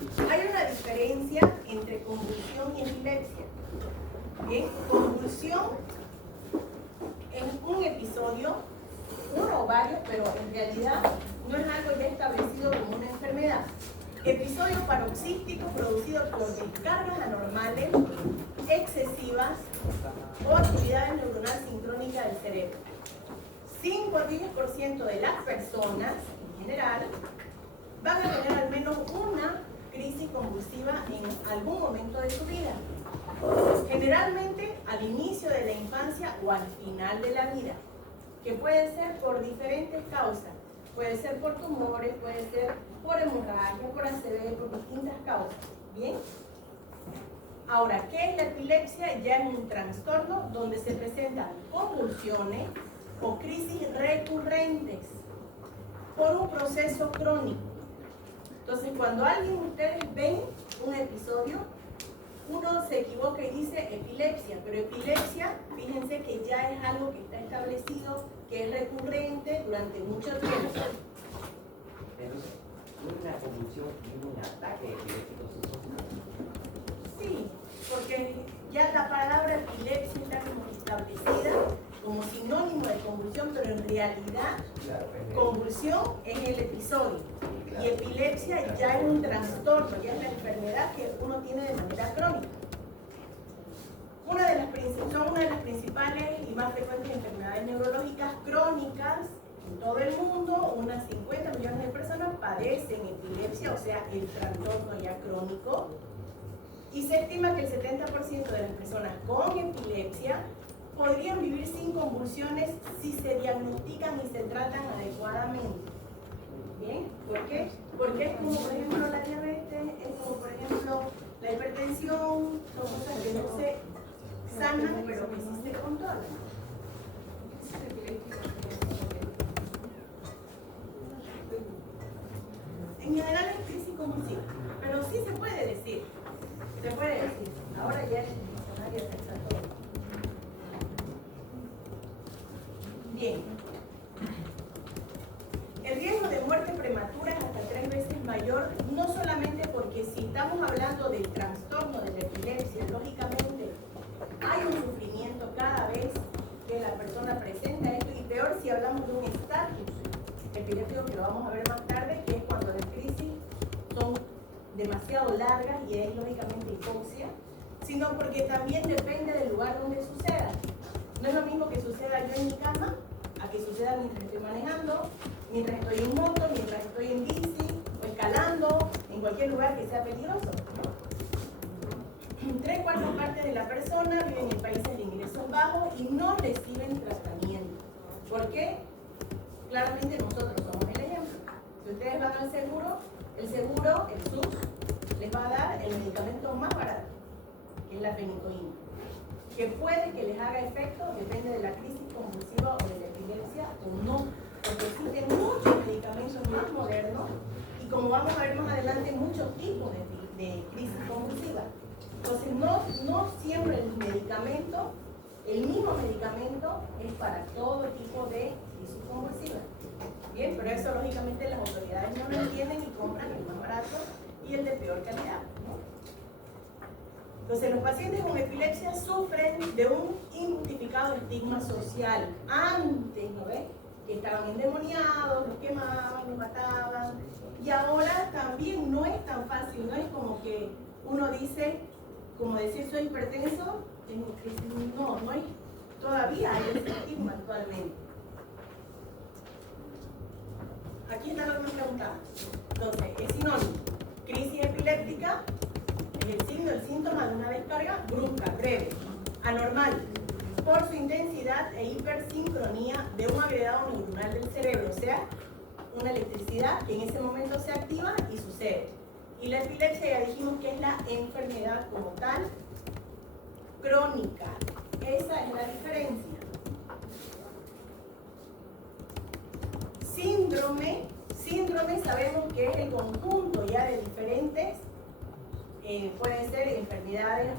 Hay una diferencia entre convulsión y epilepsia. Bien, convulsión es un episodio, uno o varios, pero en realidad no es algo ya establecido como una enfermedad. Episodio paroxístico producido por descargas anormales, excesivas o actividad neuronal sincrónica del cerebro. 5 al 10% de las personas, en general, van a tener al menos una crisis convulsiva en algún momento de su vida. Generalmente al inicio de la infancia o al final de la vida, que puede ser por diferentes causas. Puede ser por tumores, puede ser por hemorragia, por ACV, por distintas causas. ¿Bien? Ahora, ¿qué es la epilepsia? Ya es un trastorno donde se presentan convulsiones o crisis recurrentes por un proceso crónico. Entonces, cuando ustedes ven un episodio, uno se equivoca y dice epilepsia, pero epilepsia, fíjense que ya es algo que está establecido, que es recurrente durante mucho tiempo. Pero una convulsión y un ataque epiléptico son. Sí, porque ya la palabra epilepsia está como establecida como sinónimo de convulsión, pero en realidad convulsión es el episodio y epilepsia ya es un trastorno, ya es la enfermedad que uno tiene de manera crónica. Son una de las principales y más frecuentes enfermedades neurológicas crónicas en todo el mundo. Unas 50 millones de personas padecen epilepsia, o sea, el trastorno ya crónico. Y se estima que el 70% de las personas con epilepsia podrían vivir sin convulsiones si se diagnostican y se tratan adecuadamente. ¿Bien? ¿Por qué? Porque es como, por ejemplo, la diabetes, es como, por ejemplo, la hipertensión, son cosas que no se sanan, pero que sí se controlan. En general es crisis convulsiva, pero sí se puede decir. Se puede decir. Ahora ya el diccionario está todo. Bien. El riesgo de muerte prematura es hasta 3 veces mayor, no solamente porque si estamos hablando del trastorno de la epilepsia, lógicamente hay un sufrimiento cada vez que la persona presenta esto, y peor si hablamos de un estatus epiléptico, que lo vamos a ver más tarde, que es cuando las crisis son demasiado largas y es lógicamente hipoxia, sino porque también depende del lugar donde suceda. No es lo mismo que suceda yo en mi cama a que suceda mientras estoy manejando, mientras estoy en moto, mientras estoy en bici o escalando, en cualquier lugar que sea peligroso. 3/4 partes de la persona viven en países de ingresos bajos y no reciben tratamiento. ¿Por qué? Claramente nosotros somos el ejemplo. Si ustedes van al seguro, el SUS, les va a dar el medicamento más barato, que es la fenicoína, que puede que les haga efecto, depende de la crisis convulsiva o de la epilepsia o no, porque existen muchos medicamentos más modernos y, como vamos a ver más adelante, muchos tipos de crisis convulsiva. Entonces no siempre el mismo medicamento es para todo tipo de crisis convulsiva. Bien, pero eso lógicamente las autoridades no lo entienden y compran el más barato y el de peor calidad, ¿no? Entonces, los pacientes con epilepsia sufren de un injustificado estigma social. Antes, ¿no ves? Que estaban endemoniados, los quemaban, los mataban. Y ahora también no es tan fácil, no es como que uno dice, como decir soy hipertenso, no hay, todavía hay ese estigma actualmente. Aquí está lo que nos preguntaba. Entonces, el sinónimo, crisis epiléptica, es el signo, el síntoma de una descarga brusca, breve, anormal, por su intensidad e hipersincronía de un agregado neuronal del cerebro, o sea, una electricidad que en ese momento se activa y sucede. Y la epilepsia ya dijimos que es la enfermedad como tal, crónica. Esa es la diferencia. Síndrome sabemos que es el conjunto ya de diferentes, pueden ser enfermedades,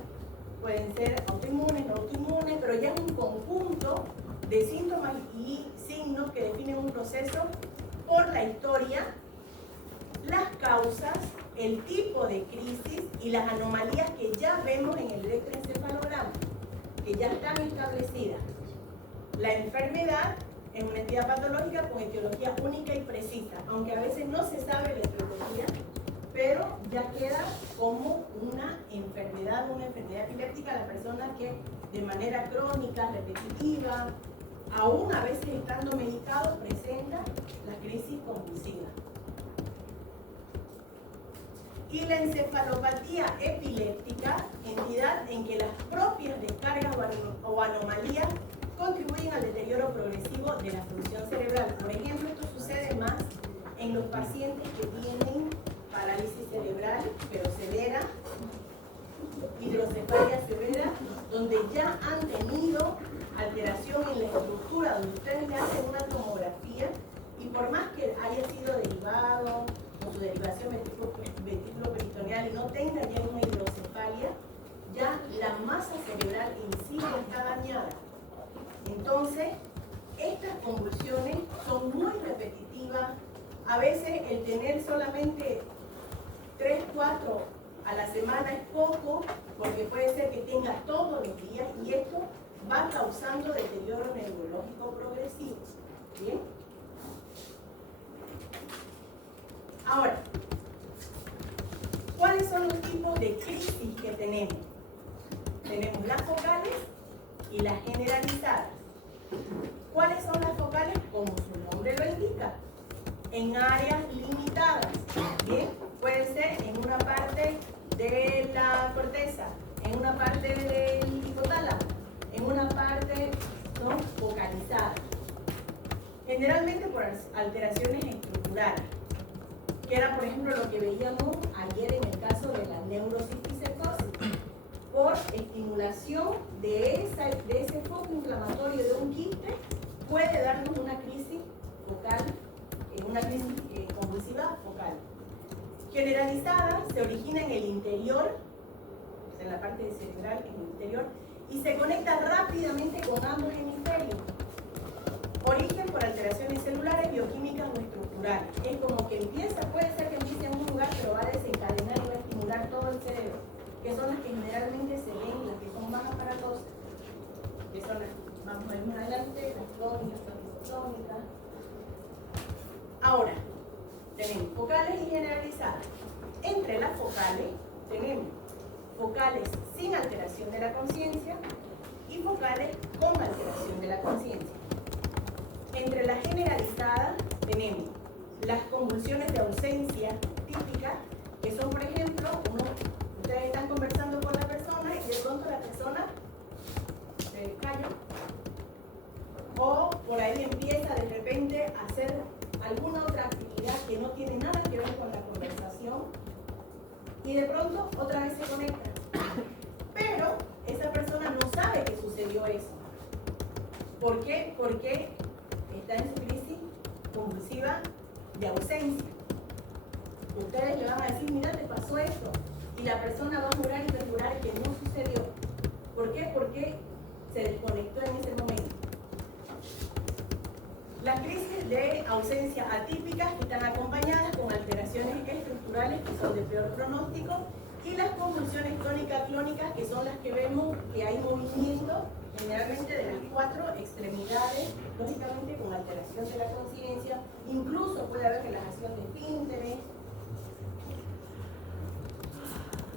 pueden ser autoinmunes, no autoinmunes, pero ya es un conjunto de síntomas y signos que definen un proceso por la historia, las causas, el tipo de crisis y las anomalías que ya vemos en el electroencefalograma, que ya están establecidas. La enfermedad es una entidad patológica con etiología única y precisa, aunque a veces no se sabe la etiología, pero ya queda como una enfermedad epiléptica la persona que de manera crónica, repetitiva, aún a veces estando medicado, presenta la crisis convulsiva. Y la encefalopatía epiléptica, entidad en que las propias descargas o anomalías contribuyen al deterioro progresivo de la función cerebral. Por ejemplo, esto sucede más en los pacientes que tienen parálisis cerebral, pero severa, hidrocefalia severa, donde ya han tenido alteración en la estructura, donde ustedes le hacen una tomografía y por más que haya sido derivado con su derivación vesículo-peritoneal y no tenga ya una hidrocefalia, ya la masa cerebral en sí ya está dañada. Entonces, estas convulsiones son muy repetitivas. A veces el tener solamente 3, 4 a la semana es poco, porque puede ser que tenga todos los días y esto va causando deterioro neurológico progresivo. ¿Bien? Ahora, ¿cuáles son los tipos de crisis que tenemos? Tenemos las focales y las generalizadas. ¿Cuáles son las focales? Como su nombre lo indica, en áreas limitadas. ¿Bien? Puede ser en una parte de la corteza, en una parte del hipotálamo, en una parte son focalizadas. Generalmente por alteraciones estructurales, que era por ejemplo lo que veíamos ayer en el caso de la neurocisticercosis, por estimulación de ese foco inflamatorio de un quiste, puede darnos una crisis focal, una crisis convulsiva focal. Generalizada se origina en el interior, en la parte cerebral, en el interior, y se conecta rápidamente con ambos hemisferios. Origen por alteraciones celulares, bioquímicas o estructurales. Es como que empieza, puede ser que empiece en un lugar, pero va a desencadenar y va a estimular todo el cerebro, que son las que generalmente se ven, las que son más aparatosas, que son las, vamos a ver más adelante, las crónicas, las hipotónicas. Ahora, tenemos focales y generalizadas. Entre las focales tenemos focales sin alteración de la conciencia y focales con alteración de la conciencia. Entre las generalizadas tenemos las convulsiones de ausencia típicas, que son, por ejemplo, ustedes están conversando con la persona y de pronto la persona se calla, o por ahí empieza de repente a hacer alguna otra actividad que no tiene nada que ver con la conversación y de pronto otra vez se conecta. Pero esa persona no sabe que sucedió eso. ¿Por qué? Porque está en su crisis convulsiva de ausencia. Ustedes le van a decir, mira, te pasó esto. Y la persona va a jurar y perjurar que no sucedió. ¿Por qué? Porque se desconectó en ese momento. Las crisis de ausencia atípicas están acompañadas con alteraciones estructurales que son de peor pronóstico y las convulsiones tónicas-clónicas, que son las que vemos que hay movimiento generalmente de las 4 extremidades, lógicamente con alteración de la conciencia, incluso puede haber relajación de esfínteres.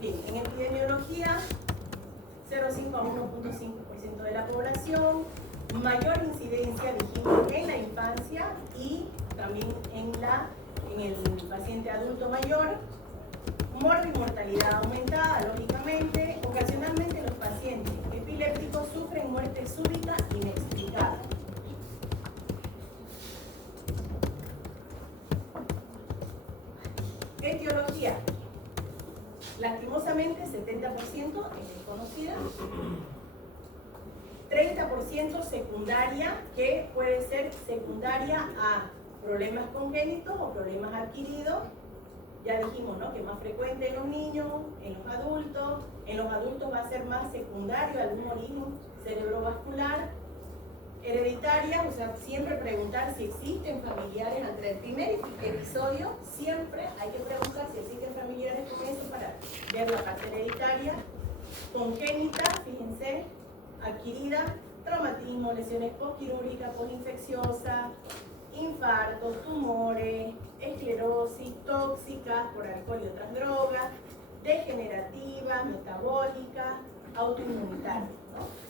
Bien, en epidemiología, 0,5 a 1,5% de la población, mayor incidencia, dijimos, en la infancia y también en el paciente adulto mayor, mortalidad aumentada, lógicamente. Ocasionalmente los pacientes epilépticos sufren muerte súbita inexplicada. Etiología. Lastimosamente, 70% es desconocida. 30% secundaria, que puede ser secundaria a problemas congénitos o problemas adquiridos. Ya dijimos, ¿no?, que es más frecuente en los niños, en los adultos. En los adultos va a ser más secundario algún origen cerebrovascular. Hereditarias, o sea, siempre preguntar si existen familiares ante el primer episodio, siempre hay que preguntar si existen familiares con eso para ver la parte hereditaria. Congénita, fíjense, adquirida, traumatismo, lesiones postquirúrgicas, postinfecciosas, infartos, tumores, esclerosis, tóxicas por alcohol y otras drogas, degenerativas, metabólicas, autoinmunitarias, ¿no?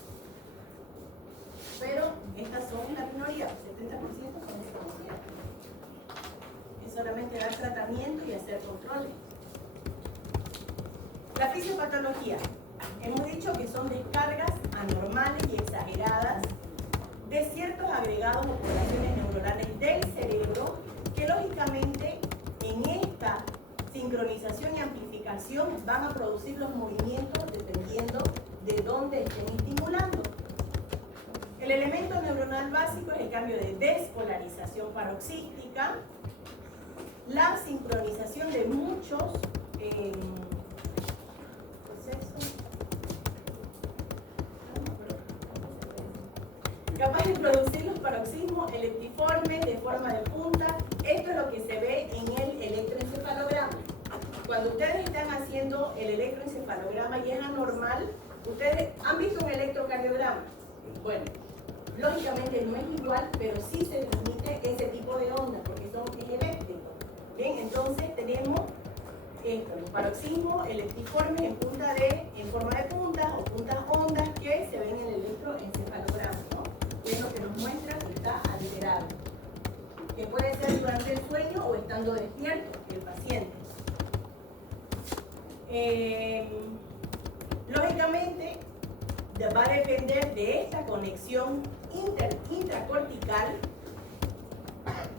Pero estas son la minoría, 70% son desconocidas. Es solamente dar tratamiento y hacer controles. La fisiopatología. Hemos dicho que son descargas anormales y exageradas de ciertos agregados o poblaciones neuronales del cerebro que lógicamente en esta sincronización y amplificación van a producir los movimientos dependiendo de dónde estén estimulando. El elemento neuronal básico es el cambio de despolarización paroxística, la sincronización de muchos procesos capaz de producir los paroxismos electriformes de forma de punta. Esto es lo que se ve en el electroencefalograma. Cuando ustedes están haciendo el electroencefalograma y es anormal, ustedes han visto un electrocardiograma. Bueno, lógicamente no es igual, pero sí se transmite ese tipo de ondas porque es eléctrico. Bien, entonces tenemos esto, los paroxismos electriformes en forma de puntas o puntas ondas que se ven en el electroencefalograma, ¿no? Que es lo que nos muestra que está alterado, que puede ser durante el sueño o estando despierto el paciente. Lógicamente va a depender de esta conexión intracortical,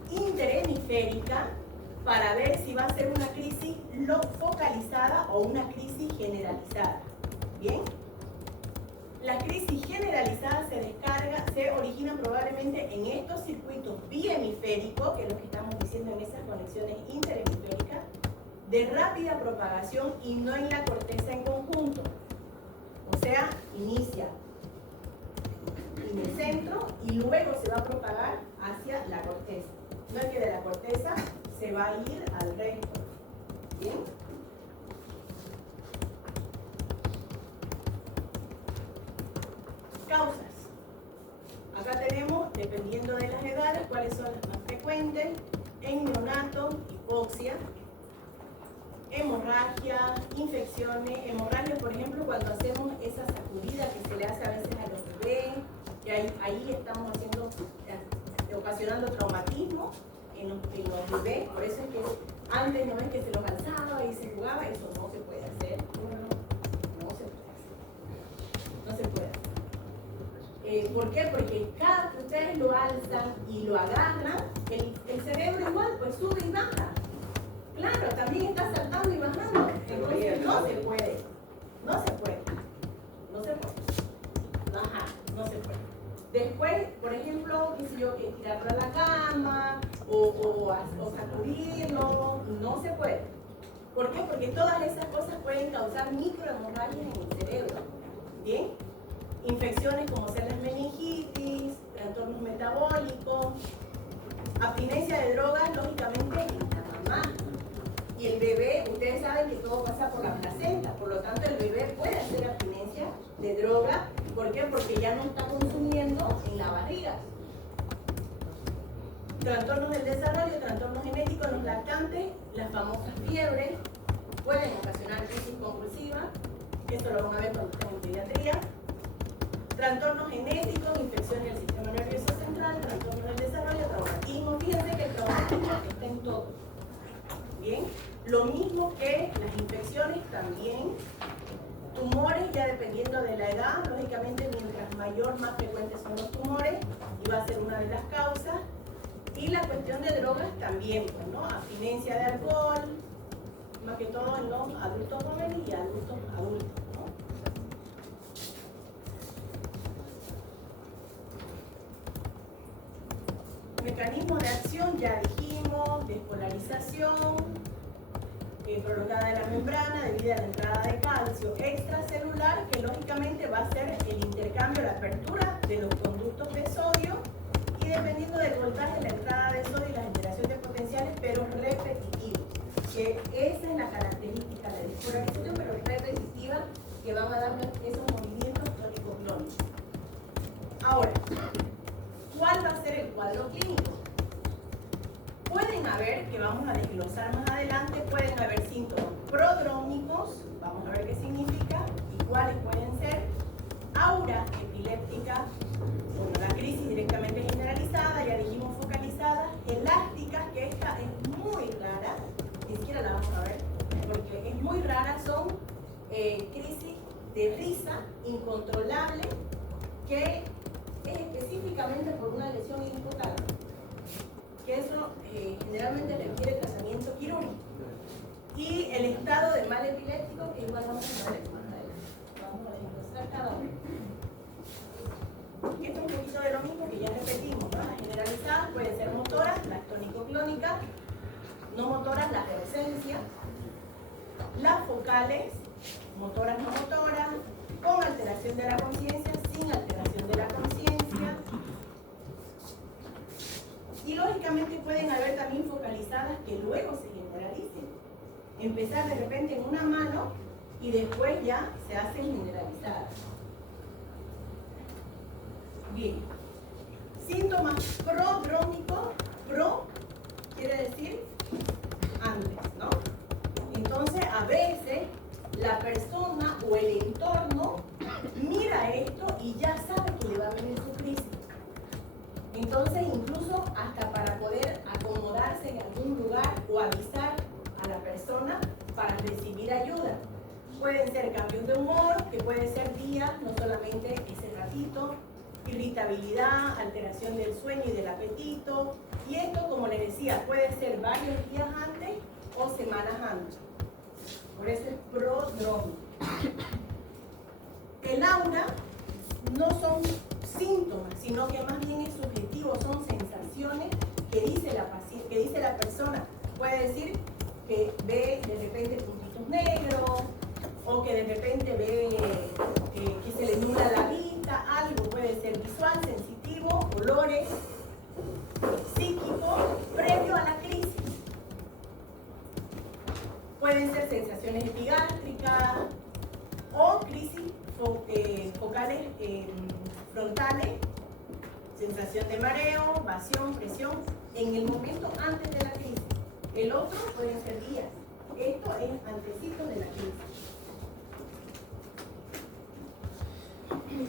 interhemisférica, para ver si va a ser una crisis focalizada o una crisis generalizada. ¿Bien? La crisis generalizada se origina probablemente en estos circuitos bihemisféricos, que es lo que estamos diciendo en esas conexiones interhemisféricas, de rápida propagación y no en la corteza en conjunto. O sea, inicia en el centro y luego se va a propagar hacia la corteza. No es que de la corteza se va a ir al resto. ¿Bien? Causas. Acá tenemos, dependiendo de las edades, cuáles son las más frecuentes. En neonato, hipoxia, hemorragia, infecciones. Hemorragia, por ejemplo, cuando hacemos esa sacudida que se le hace a veces a los bebés, que ahí estamos ocasionando traumatismo en los bebés. Por eso es que antes no ven que se los alzaba y se jugaba. Eso no se puede hacer. No se puede hacer. No se puede hacer. ¿Por qué? Porque cada que ustedes lo alzan y lo agarran, el cerebro igual pues sube y baja. Claro, también está saltando y bajando. Entonces no se puede. No se puede. No se puede. Ajá, no se puede. Después, por ejemplo, qué sé yo, tirarlo a la cama o sacudirlo, no se puede. ¿Por qué? Porque todas esas cosas pueden causar microhemorragias en el cerebro. ¿Bien? Infecciones como ser las meningitis, trastornos metabólicos, abstinencia de drogas, lógicamente en la mamá. Y el bebé, ustedes saben que todo pasa por la placenta, por lo tanto el bebé puede hacer abstinencia de droga. ¿Por qué? Porque ya no está consumiendo en la barriga. Trastornos del desarrollo, trastornos genéticos en los lactantes, las famosas fiebres, pueden ocasionar crisis convulsiva. Esto lo van a ver cuando estén en pediatría. Trastornos genéticos, infecciones del sistema nervioso central, trastornos del desarrollo, traumatismo. Fíjense que el traumatismo está en todo. Bien, lo mismo que las infecciones también. Tumores, ya dependiendo de la edad, lógicamente mientras mayor, más frecuentes son los tumores, y va a ser una de las causas. Y la cuestión de drogas también, pues, ¿no? Abstinencia de alcohol, más que todo en los adultos jóvenes y adultos adultos, ¿no? Mecanismo de acción, ya dijimos, despolarización, prolongada de la membrana debido a la entrada de calcio extracelular, que lógicamente va a ser el intercambio, la apertura de los conductos de sodio vamos a desglosar más adelante, pueden haber síntomas prodrómicos, vamos a ver qué significa y cuáles pueden ser, aura epiléptica, bueno, la crisis directamente generalizada, ya dijimos focalizada, elásticas, que esta es muy rara, ni siquiera la vamos a ver, porque es muy rara, son crisis de risa incontrolable, que es específicamente por una lesión hipotálamica, que eso generalmente requiere tratamiento quirúrgico. Y el estado de mal epiléptico, que igual vamos a ver más adelante. Vamos a desglosar cada uno. Esto es un poquito de lo mismo que ya repetimos, ¿no? Las generalizadas pueden ser motoras, las tónico-clónicas, no motoras, las de ausencia, las focales, motoras, no motoras, con alteración de la conciencia, sin alteración de la conciencia. Y lógicamente pueden haber también focalizadas que luego se generalicen. Empezar de repente en una mano y después ya se hacen generalizadas. Bien. Síntomas prodrómicos. Pro quiere decir antes, ¿no? Entonces a veces la persona o el entorno mira esto y ya sabe que le va a venir su crisis. Entonces, incluso hasta para poder acomodarse en algún lugar o avisar a la persona para recibir ayuda. Pueden ser cambios de humor, que puede ser días, no solamente ese ratito, irritabilidad, alteración del sueño y del apetito. Y esto, como les decía, puede ser varios días antes o semanas antes. Por eso es prodrómico. El aura no son síntomas, sino que más bien es subjetivo, son sensaciones que dice la paciente, que dice la persona. Puede decir que ve de repente puntitos negros, o que de repente ve que se le nubla la vista, algo puede ser visual, sensitivo, olores, psíquico, previo a la crisis. Pueden ser sensaciones epigástricas o crisis focales frontales, sensación de mareo, evasión, presión, en el momento antes de la crisis. El otro pueden ser días. Esto es antecito de la crisis.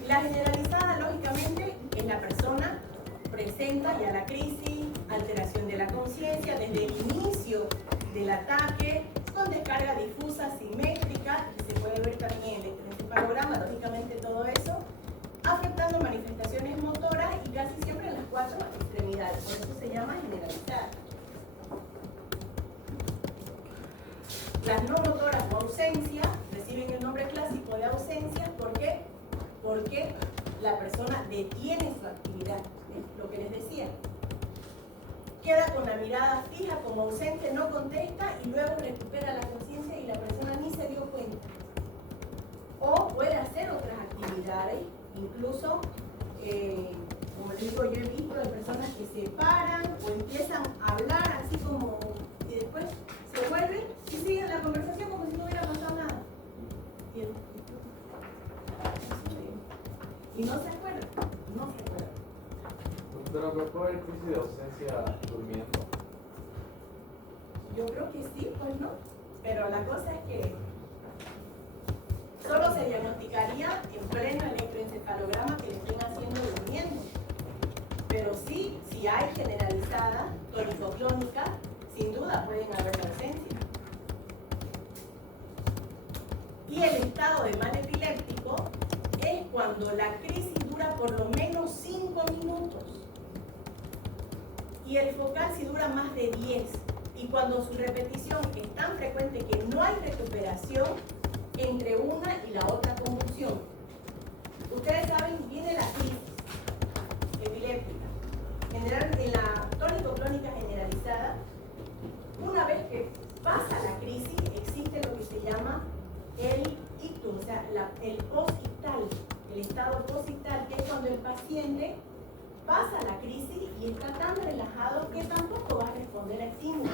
La generalizada, lógicamente, es la persona presenta ya la crisis, alteración de la conciencia desde el inicio del ataque, con descarga difusa, simétrica, y se puede ver también en el electroencefalograma, lógicamente todo eso, afectando manifestaciones motoras y casi siempre en las 4 extremidades, por eso se llama generalizada. Las no motoras o ausencia reciben el nombre clásico de ausencia, ¿por qué? Porque la persona detiene su actividad, es lo que les decía. Queda con la mirada fija como ausente, no contesta y luego recupera la conciencia y la persona ni se dio cuenta. O puede hacer otras actividades, incluso, como les digo, yo he visto de personas que se paran o empiezan a hablar así como, y después se vuelven y siguen la conversación como si no hubiera pasado nada. Y no se acuerdan, no se acuerdan. Pero puede haber crisis de ausencia durmiendo. Yo creo que sí, pues no. Pero la cosa es que solo se diagnosticaría en pleno electroencefalograma que le estén haciendo durmiendo. Pero sí, si hay generalizada, tónico-clónica, sin duda pueden haber ausencia. Y el estado de mal epiléptico es cuando la crisis dura por lo menos 5 minutos. Y el focal si dura más de 10. Y cuando su repetición es tan frecuente que no hay recuperación entre una y la otra convulsión. Ustedes saben, viene la crisis epiléptica. En la tónico-clónica generalizada, una vez que pasa la crisis, existe lo que se llama el ictus, o sea, el posictal, el estado posictal, que es cuando el paciente pasa la crisis y está tan relajado que tampoco va a responder a estímulos.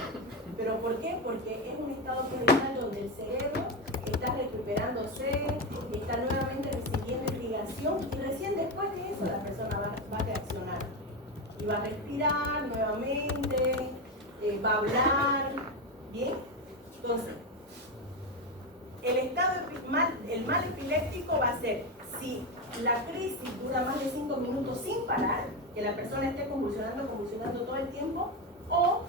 ¿Pero por qué? Porque es un estado terminal donde el cerebro está recuperándose, está nuevamente recibiendo irrigación y recién después de eso la persona va a reaccionar y va a respirar nuevamente, va a hablar, ¿bien? Entonces, el mal epiléptico va a ser si la crisis dura más de 5 minutos sin parar, que la persona esté convulsionando todo el tiempo, o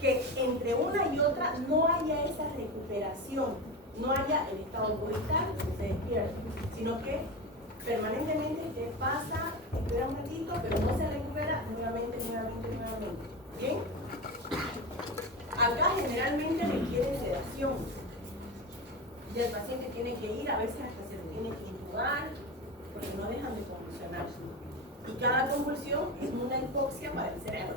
que entre una y otra no haya esa recuperación, no haya el estado coital, que se despierta, sino que permanentemente te pasa, espera un ratito, pero no se recupera nuevamente. ¿Bien? Acá generalmente requiere sedación. Y el paciente tiene que ir, a veces hasta se lo tiene que intubar, porque no dejan de convulsionar. Y cada convulsión es una hipoxia para el cerebro.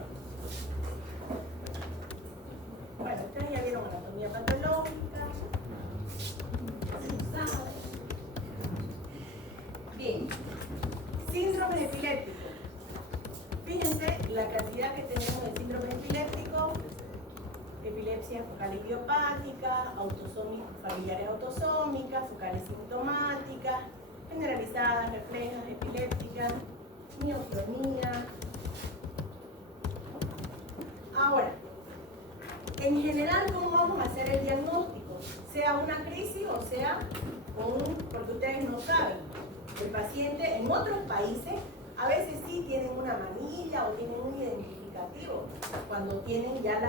Bueno, ustedes ya vieron anatomía patológica. Bien, síndrome epiléptico. Fíjense la cantidad que tenemos de síndrome epiléptico: epilepsia focal idiopática, familiares autosómicas, focales sintomáticas, generalizadas, reflejas, epilépticas, mioclonía. Ahora, en general, ¿cómo vamos a hacer el diagnóstico? Sea una crisis o sea porque ustedes no saben, el paciente en otros países a veces sí tienen una manilla o tienen un identificativo cuando tienen ya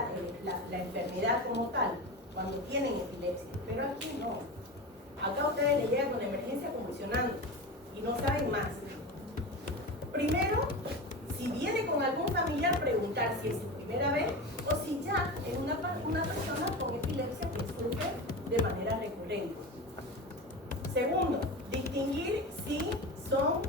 la enfermedad como tal, cuando tienen epilepsia, pero aquí no. Acá ustedes le llegan con emergencia convulsionando y no saben más. Primero, si viene con algún familiar, preguntar si es su primera vez o si ya es una persona con epilepsia que sufre de manera recurrente. Segundo, distinguir si son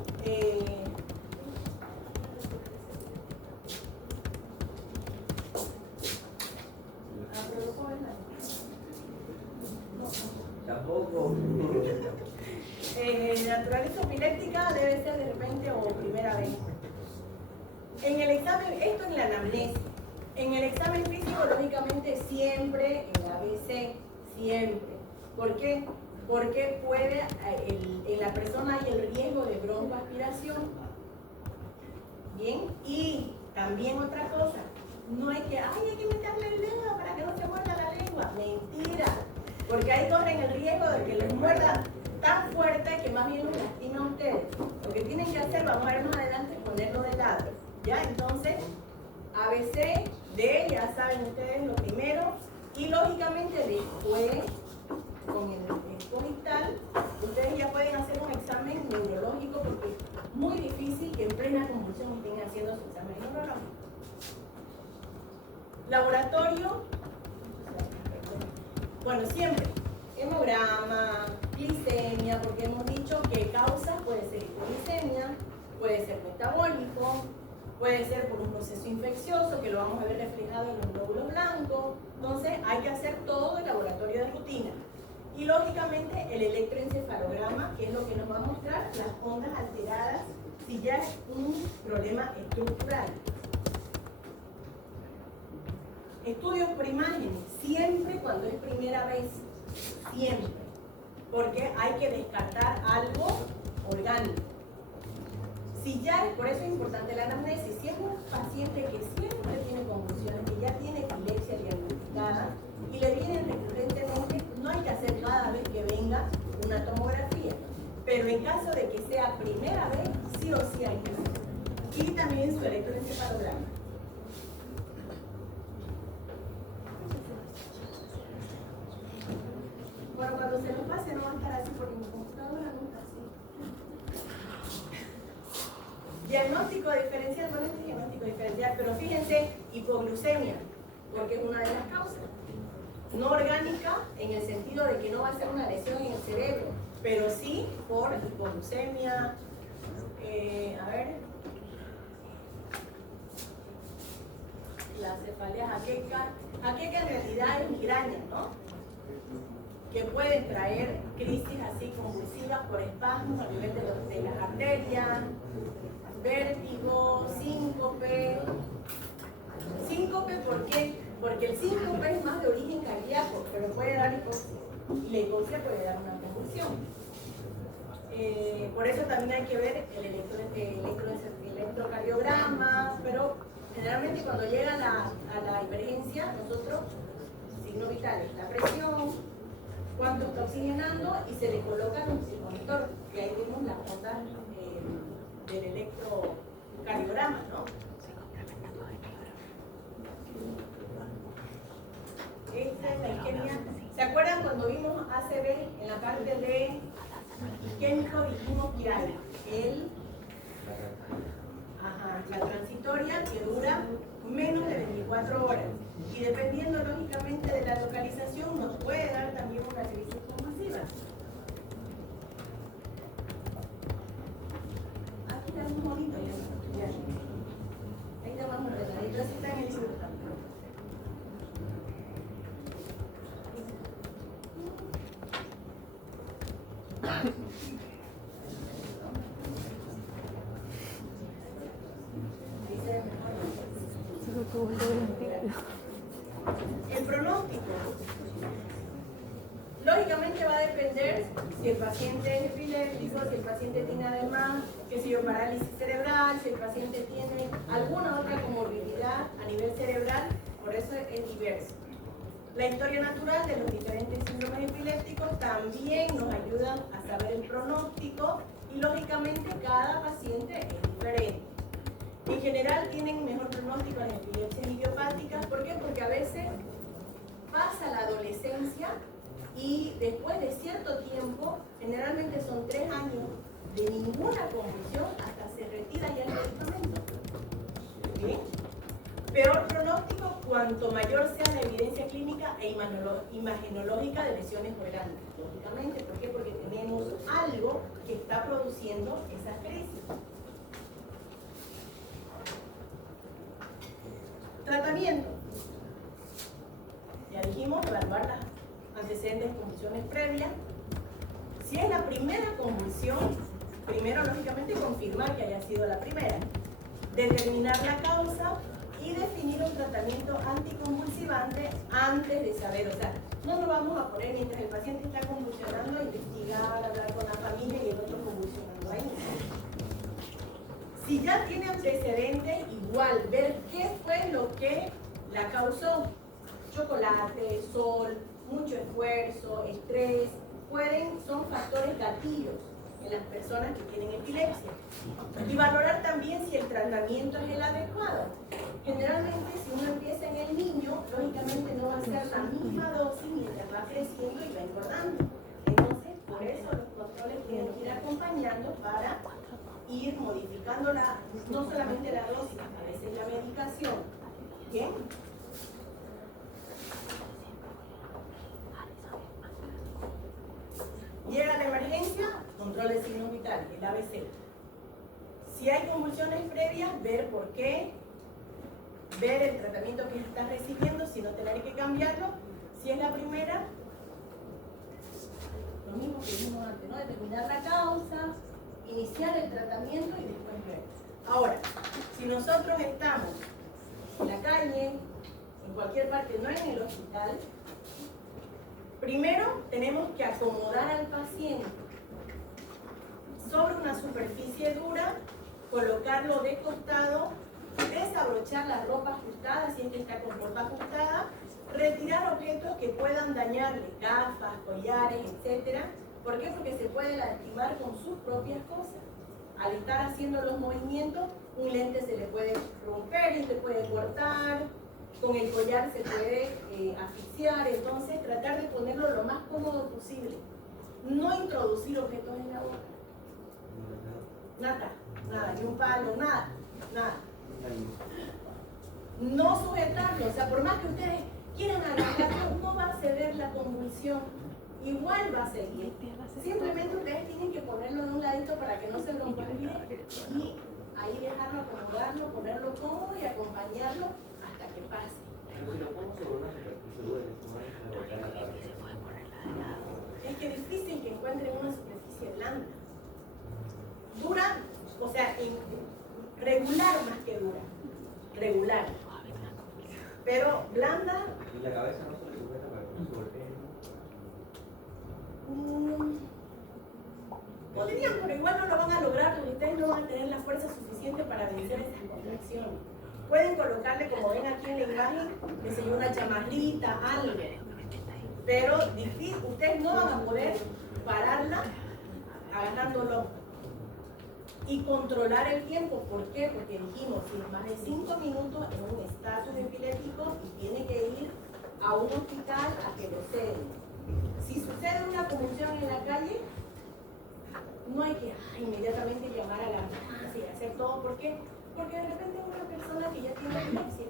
naturaleza epiléptica, debe ser de repente o primera vez. En el examen, esto en la anamnesis. En el examen físico, lógicamente, siempre en la ABC, siempre. ¿Por qué? Porque puede, en la persona hay el riesgo de broncoaspiración. Bien, y también otra cosa, no hay que meterle el dedo para que no se muerda la lengua. Mentira, porque ahí corren el riesgo de que les muerda tan fuerte que más bien los lastima a ustedes. Lo que tienen que hacer, vamos a ver más adelante, ponerlo de lado. ¿Ya? Entonces, ABC, D, ya saben ustedes lo primero, y lógicamente después, con el coital, ustedes ya pueden hacer un examen neurológico porque es muy difícil que en plena convulsión estén haciendo su examen neurológico. Laboratorio, bueno, siempre, hemograma, glicemia, porque hemos dicho que causa puede ser hipoglicemia, puede ser metabólico, puede ser por un proceso infeccioso, que lo vamos a ver reflejado en los glóbulos blancos. Entonces hay que hacer todo el laboratorio de rutina. Y lógicamente el electroencefalograma, que es lo que nos va a mostrar las ondas alteradas si ya es un problema estructural. Estudios por imágenes, siempre cuando es primera vez, siempre, porque hay que descartar algo orgánico. Si ya, por eso es importante la anamnesis, si es un paciente que siempre tiene convulsiones, que ya tiene epilepsia diagnosticada y le vienen recurrentemente, no hay que hacer cada vez que venga una tomografía, pero en caso de que sea primera vez, sí o sí hay que hacer. Y también su electroencefalograma. Bueno, cuando se nos pase no va a estar así porque mi computadora no está así. Diagnóstico diferencial, bueno, este diagnóstico diferencial, pero fíjense, hipoglucemia, porque es una de las causas. No orgánica en el sentido de que no va a ser una lesión en el cerebro, pero sí por hipoglucemia, la cefalea jaqueca. Jaqueca en realidad es migraña, ¿no? Que pueden traer crisis así convulsivas por espasmos a nivel de las arterias, vértigo, síncope. Síncope, ¿por qué? Porque el síncope es más de origen cardíaco, pero puede dar hipoxia. Y la hipoxia puede dar una convulsión. Por eso también hay que ver el electrocardiograma, pero Generalmente cuando llega a la hipergencia, nosotros, signos vitales, la presión, cuánto está oxigenando y se le coloca un monitor, que ahí vemos las ondas del electrocardiograma, ¿no? Esta es la isquemia. ¿Se acuerdan cuando vimos ACV en la parte de isquémico? Dijimos que hay la transitoria, que dura menos de 24 horas. Y dependiendo lógicamente de la localización, nos puede dar también una crisis convulsiva. Aquí está un monito ya. Ahí está más ordenadito, así está en el libro también. El pronóstico lógicamente va a depender si el paciente es epiléptico, si el paciente tiene además, qué sé yo, parálisis cerebral, si el paciente tiene alguna otra comorbilidad a nivel cerebral, por eso es diverso. La historia natural de los diferentes síndromes epilépticos también nos ayuda a saber el pronóstico y lógicamente cada paciente es diferente. En general tienen mejor pronóstico las epilepsias idiopáticas. ¿Por qué? Porque a veces pasa la adolescencia y después de cierto tiempo, generalmente son 3 años de ninguna convulsión hasta se retira ya el medicamento. ¿Bien? Peor pronóstico cuanto mayor sea la evidencia clínica e imagenológica de lesiones orgánicas. Lógicamente, ¿por qué? Porque tenemos algo que está produciendo esas crisis. Tratamiento. Ya dijimos, evaluar las antecedentes de convulsiones previas. Si es la primera convulsión, primero lógicamente confirmar que haya sido la primera. Determinar la causa y definir un tratamiento anticonvulsivante antes de saber. O sea, no nos vamos a poner mientras el paciente está convulsionando a investigar, hablar con la familia y el otro convulsionando ahí. Si ya tiene antecedentes, igual, ver qué fue lo que la causó. Chocolate, sol, mucho esfuerzo, estrés, son factores gatillos en las personas que tienen epilepsia. Y valorar también si el tratamiento es el adecuado. Generalmente, si uno empieza en el niño, lógicamente no va a ser la misma dosis mientras va creciendo y va engordando. Entonces, por eso los controles tienen que ir acompañando para ir modificando no solamente la dosis, a veces la medicación. ¿Bien? Llega la emergencia, control de signos vitales, el ABC. Si hay convulsiones previas, ver por qué, ver el tratamiento que estás recibiendo, si no tener que cambiarlo. Si es la primera, lo mismo que vimos antes, ¿no? Determinar la causa, iniciar el tratamiento y después ver. Ahora, si nosotros estamos en la calle, en cualquier parte, no en el hospital, primero tenemos que acomodar al paciente sobre una superficie dura, colocarlo de costado, desabrochar la ropa ajustada, si es que está con ropa ajustada, retirar objetos que puedan dañarle, gafas, collares, etc. ¿Por qué? Porque se puede lastimar con sus propias cosas. Al estar haciendo los movimientos, un lente se le puede romper y se puede cortar, con el collar se puede asfixiar, entonces tratar de ponerlo lo más cómodo posible. No introducir objetos en la boca. Nada, ni un palo, nada. No sujetarlo, o sea, por más que ustedes quieran agarrarlo, no va a ceder la convulsión, igual va a seguir. Simplemente ustedes tienen que ponerlo en un ladito para que no se rompa el pie y ahí dejarlo acomodarlo, ponerlo cómodo y acompañarlo hasta que pase. Pero si lo pongo sobre una superficie dura, no hay que golpear la cabeza. Es que es difícil que encuentren una superficie blanda. Dura, o sea, regular más que dura. Regular. Pero blanda. Y la cabeza no se le sujeta para que no se golpee. Podrían, pero igual no lo van a lograr porque ustedes no van a tener la fuerza suficiente para vencer esas contracciones. Pueden colocarle, como ven aquí en la imagen, que se una chamarrita, algo. Pero difícil, ustedes no van a poder pararla agarrándolo. Y controlar el tiempo, ¿por qué? Porque dijimos, si es más de 5 minutos en un estatus epiléptico y tiene que ir a un hospital a que lo ceden. Si sucede una convulsión en la calle, no hay que inmediatamente llamar a la ambulancia y hacer todo. ¿Por qué? Porque de repente es una persona que ya tiene epilepsia,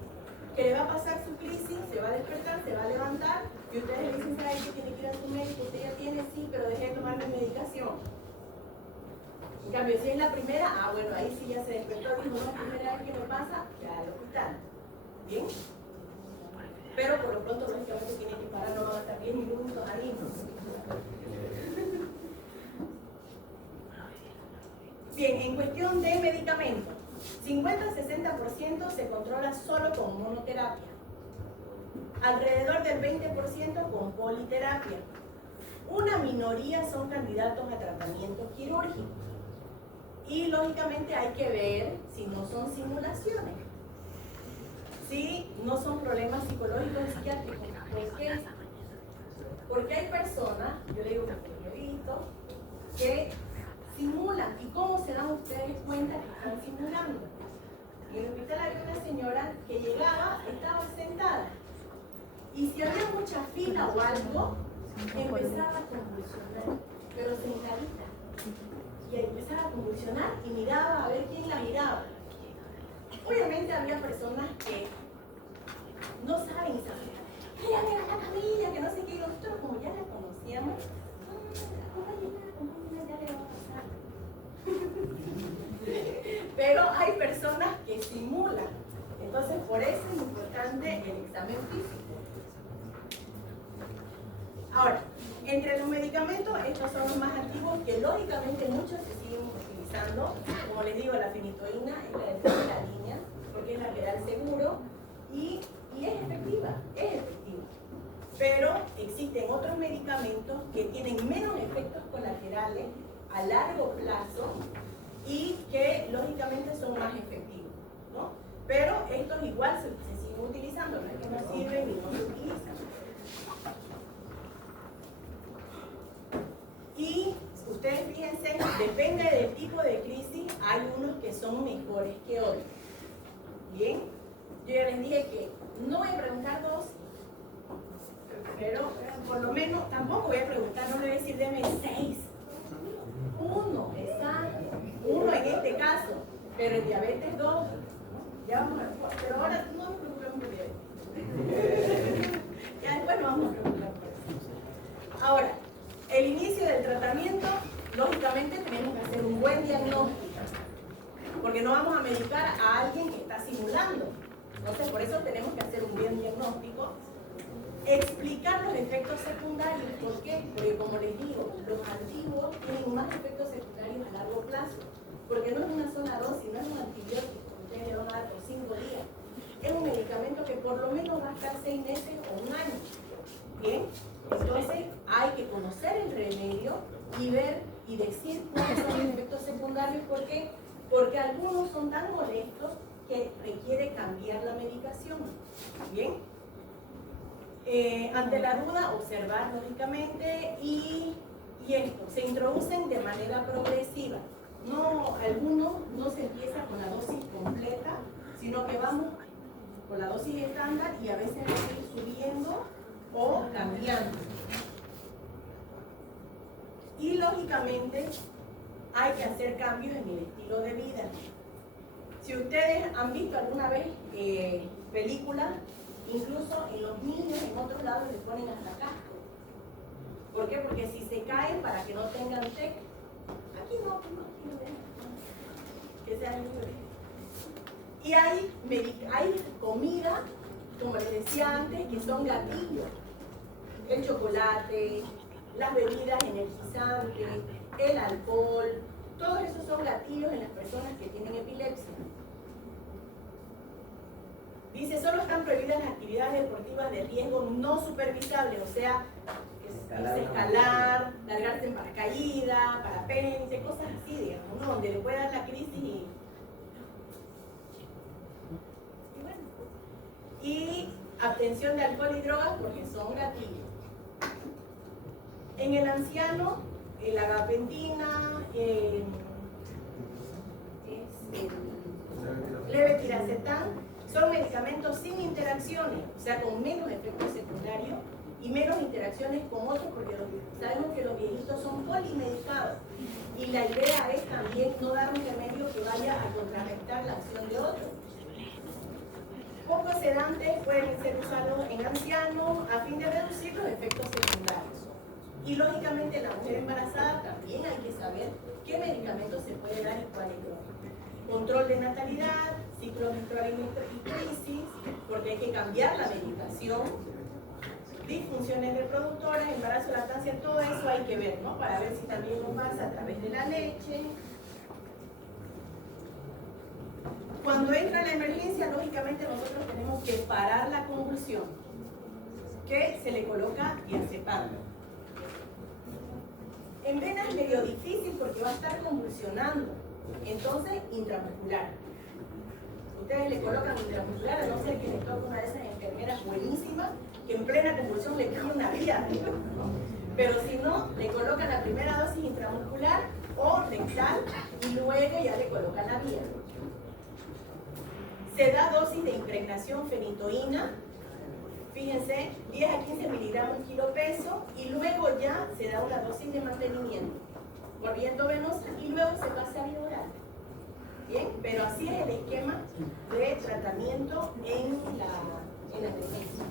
que le va a pasar su crisis, se va a despertar, se va a levantar y ustedes le dicen, ¿sabe que tiene que ir a su médico? Usted ya tiene, sí, pero deje de tomar mi medicación. En cambio, si es la primera, bueno, ahí sí ya se despertó, dijo, no, primera vez que me pasa, ya al hospital. ¿Bien? Pero por lo pronto, lógicamente, tiene que parar, no va a estar 10 minutos ahí, ¿no? Bien, en cuestión de medicamentos, 50-60% se controla solo con monoterapia, alrededor del 20% con politerapia. Una minoría son candidatos a tratamientos quirúrgicos. Y lógicamente hay que ver si no son simulaciones, si no son problemas psicológicos y psiquiátricos. ¿Por qué? Porque hay personas, yo le digo que lo he visto, que simulan. ¿Y cómo se dan ustedes cuenta que están simulando? En el hospital había una señora que llegaba, estaba sentada, y si había mucha fila o algo, empezaba a convulsionar, pero sentadita. Y empezaba a convulsionar y miraba a ver quién la miraba. Obviamente había personas que no saben y saben, ella mira la camilla, que no sé qué, y nosotros como ya la conocíamos, ya le va a pasar. Pero hay personas que simulan, entonces por eso es importante el examen físico. Ahora, entre los medicamentos, estos son los más antiguos que lógicamente muchos se siguen utilizando. Como les digo, la fenitoína es la de primera línea, porque es la que da el seguro y es efectiva, Pero existen otros medicamentos que tienen menos efectos colaterales a largo plazo y que lógicamente son más efectivos, ¿no? Pero estos igual se siguen utilizando, no es que no sirven y no se utilizan. Y ustedes fíjense, depende del tipo de crisis, hay unos que son mejores que otros. Bien, yo ya les dije que no voy a preguntar dos, pero por lo menos tampoco voy a preguntar, no le voy a decir deme 6. Uno, exacto, uno en este caso, pero el diabetes 2, ya vamos a, pero ahora no nos preocupemos por diabetes. Ya después nos vamos a preocupar por eso. Ahora, el inicio del tratamiento, lógicamente tenemos que hacer un buen diagnóstico, porque no vamos a medicar a alguien que está simulando. Entonces, por eso tenemos que hacer un buen diagnóstico, explicar los efectos secundarios. ¿Por qué? Porque, como les digo, los antiguos tienen más efectos secundarios a largo plazo, porque no es una sola dosis, no es un antibiótico, ustedes le van a dar por 5 días. Es un medicamento que por lo menos va a estar 6 meses o un año. ¿Bien? Entonces hay que conocer el remedio y ver y decir cuáles son los efectos secundarios. ¿Por qué? Porque algunos son tan molestos que requiere cambiar la medicación. ¿Bien? Ante la duda, observar lógicamente y esto, se introducen de manera progresiva. No, algunos no se empieza con la dosis completa, sino que vamos con la dosis estándar y a veces vamos a ir subiendo o cambiando. Y lógicamente hay que hacer cambios en el estilo de vida. Si ustedes han visto alguna vez películas, incluso en los niños en otros lados les ponen hasta casco. ¿Por qué? Porque si se caen para que no tengan TEC. Aquí no ven. Que sean libres. Y hay comida, como les decía antes, que son gatillos. El chocolate, las bebidas energizantes, el alcohol, todos esos son gatillos en las personas que tienen epilepsia. Dice, solo están prohibidas las actividades deportivas de riesgo no supervisables, o sea, escalar, largarse en paracaídas, parapente, cosas así, digamos, ¿no? Donde le puede dar la crisis y abstención de alcohol y drogas porque son gatillos. En el anciano, la gabapentina, levetiracetam, son medicamentos sin interacciones, o sea, con menos efectos secundarios y menos interacciones con otros, porque sabemos que los viejitos son polimedicados y la idea es también no dar un remedio que vaya a contrarrestar la acción de otros. Pocos sedantes pueden ser usados en ancianos a fin de reducir los efectos secundarios. Y lógicamente en la mujer embarazada también hay que saber qué medicamentos se puede dar y cuáles no. Control de natalidad, ciclo menstrual y crisis, porque hay que cambiar la medicación, disfunciones reproductoras, embarazo, lactancia, todo eso hay que ver, ¿no? Para ver si también nos pasa a través de la leche. Cuando entra la emergencia, lógicamente nosotros tenemos que parar la convulsión, que se le coloca diazepam. En vena es medio difícil porque va a estar convulsionando, entonces intramuscular. Ustedes le colocan intramuscular, a no ser que les toque una de esas enfermeras buenísimas que en plena convulsión le cae una vía, ¿no? Pero si no, le colocan la primera dosis intramuscular o rectal y luego ya le colocan la vía. Se da dosis de impregnación fenitoína, fíjense, 10 a 15 miligramos kilo peso, y luego ya se da una dosis de mantenimiento por viento venosa y luego se pasa a vía oral. Bien, pero así es el esquema de tratamiento en la emergencia.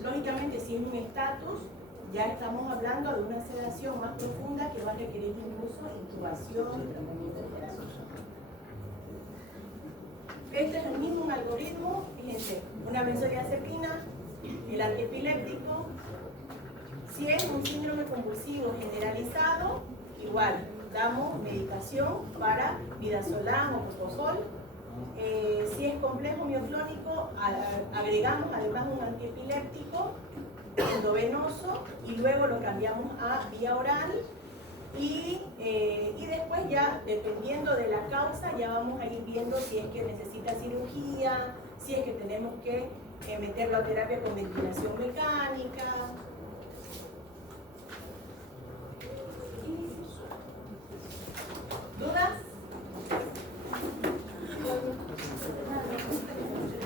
Lógicamente, si es un estatus, ya estamos hablando de una sedación más profunda que va a requerir incluso intubación y tratamiento de terapia. Este es el mismo algoritmo, fíjense, una benzodiazepina, el antiepiléptico. Si es un síndrome convulsivo generalizado, igual, damos medicación para midazolam o propofol. Si es complejo mioclónico, agregamos además un antiepiléptico endovenoso y luego lo cambiamos a vía oral. Y después ya, dependiendo de la causa, ya vamos a ir viendo si es que necesita cirugía, si es que tenemos que meterlo a terapia con ventilación mecánica,